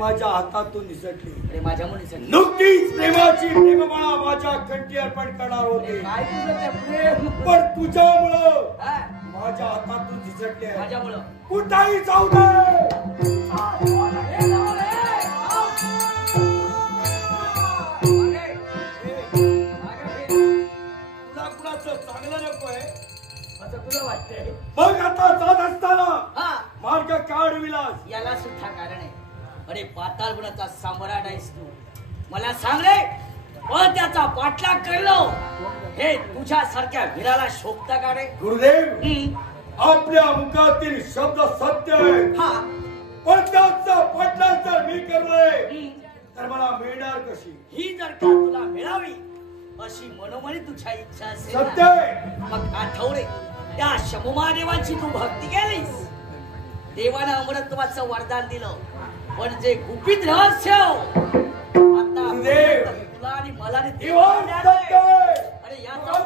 माझ्या हातातून निसटली. अरे माझ्या मुली निसटली. नुकतीच प्रेमाची प्रेममाळा माझ्या कंठी अर्पण करणार होते. काय तुझं ते प्रेम? पण तुझ्यामुळं माझ्या हातातून निसटले. माझ्यामुळं कुठेही जाऊ दे. तुला कुणाचं चांगलं नकोय असं तुला वाटतंय? मग आता जात असताना मार्ग काढ विलास. याला सुद्धा कारण आहे. अरे पाताळ गुणाचा सम्राट आहेस तू. मला सांग रे, त्याचा पाठलाग करलो हे तुझ्या सारख्या वीराला शोभता का रे? गुरुदेव, आपल्या मुखातील शब्द सत्य आहे. पण त्याचा पाठलाग जर मी करलोय तर मला मिळणार कशी? ही जर का तुला मिळावी अशी मनोमनी तुझ्या इच्छा असेल सत्य मग आठवडे त्या शमुमादेवाची तू भक्ती केलीस. देवानं अमरत्वाचं वरदान दिलं. पण जे गुपित रहस्य आता तुला आणि मला अरे याचा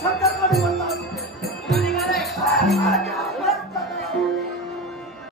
शंकर